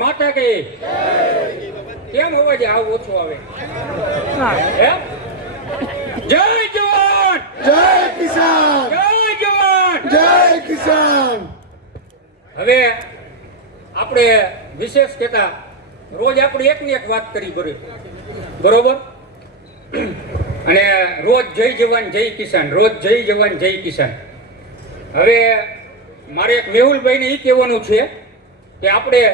માતા કે કેમ અવાજ આવ ઓછો આવે? જય જવાન જય કિસાન, જય જવાન જય કિસાન. હવે આપણે વિશેષ કહેતા રોજ આપણે એકની એક વાત કરી બરોબર, અને રોજ જય જવાન જય કિસાન, રોજ જય જવાન જય કિસાન. હવે મારે એક મેહુલભાઈને એ કહેવાનું છે કે આપણે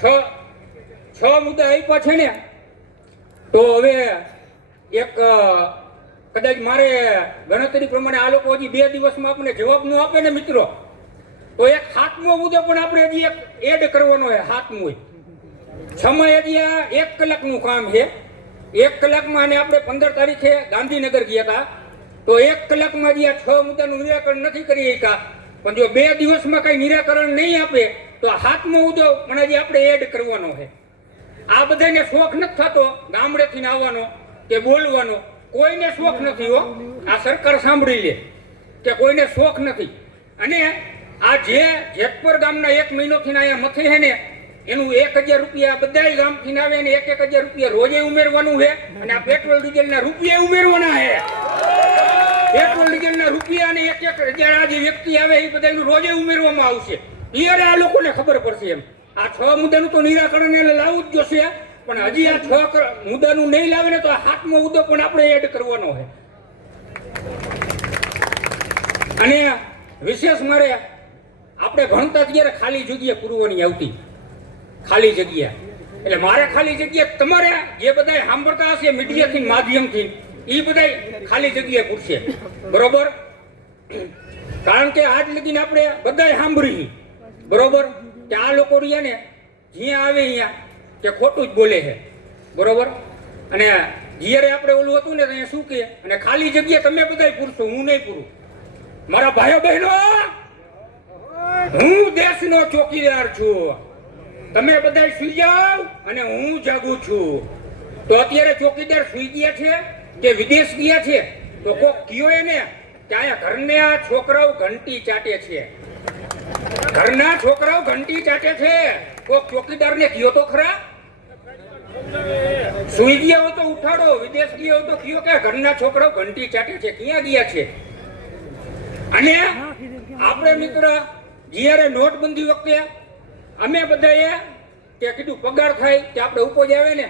છ મુદ્દા આપ્યા છે ને, તો હવે એક કદાચ મારે ગણતરી પ્રમાણે આ લોકો હજી 2 દિવસમાં આપણને જવાબ ન આપે ને મિત્રો, તો એક 7મો મુદ્દો પણ આપણે હજી એક એડ કરવાનો છે. 7મો સમય હજી આ 1 કલાકનું કામ છે. 1 કલાકમાં અને આપણે 15 તારીખે ગાંધીનગર ગયા હતા, તો 1 કલાકમાં હજી આ 6 મુદ્દાનું નિરાકરણ નથી કરી શક્યા. પણ જો 2 દિવસમાં કઈ નિરાકરણ નહીં આપે તો 7મો મુદ્દો પણ હજી આપણે એડ કરવાનો છે. આ બધાને શોખ નથી થતો ગામડેથી આવવાનો કે બોલવાનો, કોઈને શોખ નથી હો. આ સરકાર સાંભળી લે કે કોઈને શોખ નથી. અને આ જે જેતપુર ગામના 1 મહિનોથી અહીંયા મથે છે ને, એનું 1000 રૂપિયા બધા ગામથી આવે ને 1000 રૂપિયા રોજે ઉમેરવાનું છે. અને આ પેટ્રોલ ડીઝલના રૂપિયા ઉમેરવાના છે. પેટ્રોલ ડીઝલના રૂપિયા અને 1000 આ જે વ્યક્તિ આવે એ બધાનું રોજે ઉમેરવામાં આવશે. ત્યારે આ લોકોને ખબર પડશે. એમ આ 6 મુદ્દાનું તો નિરાકરણ એટલે લાવવું જ જોશે, પણ હજી આ 6 મુદ્દાનું નહીં લાવે ને તો આ 7મો મુદ્દો પણ આપણે એડ કરવાનો છે. અને વિશેષ મારે આપણે ભણતા ત્યારે ખાલી જગ્યા પૂરવાની આવતી, ખાલી જગ્યા એટલે મારે ખાલી જગ્યા તમારે જે બધા સાંભળતા હશે મીડિયાથી માધ્યમથી એ બધા ખાલી જગ્યા પૂરશે બરોબર. કારણ કે આજ લગીને આપણે બધા સાંભળી બરોબર કે આ લોકો રહ્યા ને જ્યાં આવે અહીંયા કે ખોટું જ બોલે છે બરોબર. અને જ્યારે આપણે ઓલું હતું ને અહીંયા શું કે, અને ખાલી જગ્યા તમે બધા પૂરશો, હું નહીં પૂરું. મારા ભાઈઓ બહેનો, હું દેશનો ચોકીદાર છું. તમે બધા સુઈ જાઓ અને હું જાગું છું. તો અત્યારે ચોકીદાર સુઈ ગયા છે કે વિદેશ ગયા છે? તો કોક કયો એને કે અહીંયા ઘરના છોકરાઓ ઘંટી ચાટે છે, ઘરના છોકરાઓ ઘંટી ચાટે છે. કોક ચોકીદારને કયો તો ખરા. સુઈ ગયા હો તો ઉઠાડો, વિદેશ ગયા હો તો કયો કે ઘરના છોકરાઓ ઘંટી ચાટે છે. ક્યાં ગયા છે? અને આપણે મિત્ર જ્યારે નોટબંધી વખતે અમે બધાએ કે કીધું પગાર થાય કે આપણે ઉપજ આવે ને,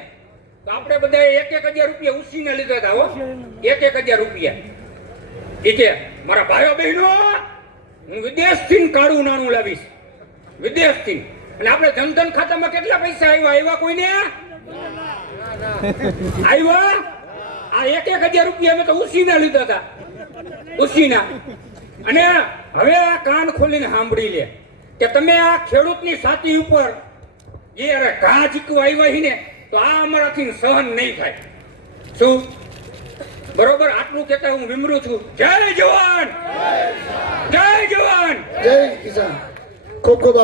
તો આપણે બધાએ 1-1000 રૂપિયા ઉછીને લીધા હતા હો. 1-1000 રૂપિયા. એ કે મારા ભાઈઓ બહેનો, હું વિદેશથી કાળું નાણું લાવીશ, વિદેશથી. અને આપણે જનધન ખાતામાં કેટલા પૈસા આવ્યા કોઈને આવ્યા? આ 1-1000 રૂપિયા અમે તો ઉછીના લીધા હતા, ઉછીના. અને હવે આ કાન ખોલીને સાંભળી લે કે તમે આ ખેડૂતની છાતી ઉપર જે ઘા ઝીકવા આવ્યા ને, તો આ અમારાથી સહન નહીં થાય. શું બરોબર? આટલું કહેતા હું વિમરું છું. જય જવાન, જય જવાન, જય કિસાન. ખૂબ ખૂબ